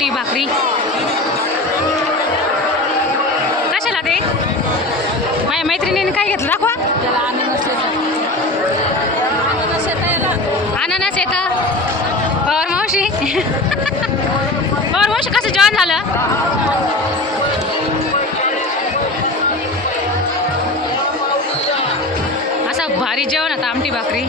आमटी भाकरी कशाला ते माझ्या मैत्रिणीने काय घेतलं दाखवा. अननस येतं. पवार मावशी पवार मावशी कसं जेवण झालं. असं भारी जेवण होतं आमटी भाकरी.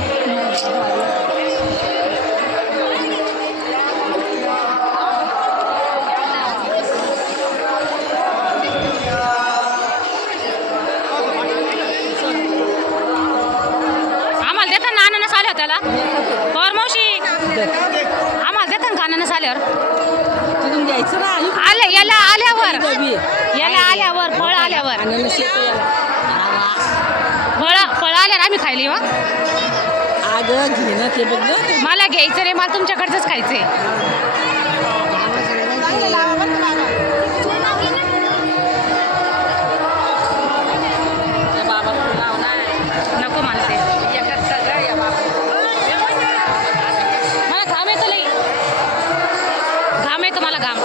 आम्हाला देतात ना अननस आल्यावर त्याला. पवार मावशी आम्हाला देतात का अननस आल्यावर. आले याला आल्यावर फळ आल्यावर फळ आल्यावर आम्ही खायली वा. मला घ्यायचं रे, मला तुमच्याकडचंच खायचंय. नको मला ते. मला घाम येतो लई. घाम येतो मला घाम.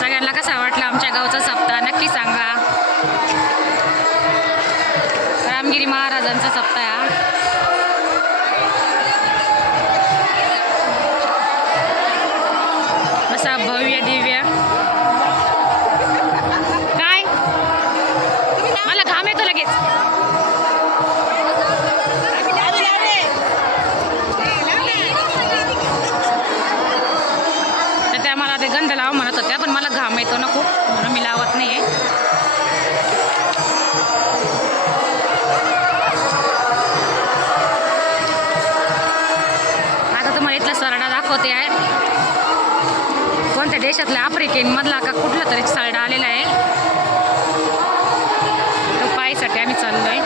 सगळ्यांना कसा वाटला आमच्या गावचा सप्ताह नक्की सांगा. रामगिरी महाराजांचा सप्ताह हा. असा भव्य दिव्य. काय मला घाम येतो लगेच. तर त्या मला ते गंध लावा म्हणत होत्या, पण मला घाम येतो ना खूप, म्हणून मी लावत नाही आहे. आता तुम्हाला इथला सरडा दाखवते आहे. कोणत्या देशातला आफ्रिकेमधला का कुठला तरी सरडा आलेला आहे. तो पाहायसाठी आम्ही चाललोय.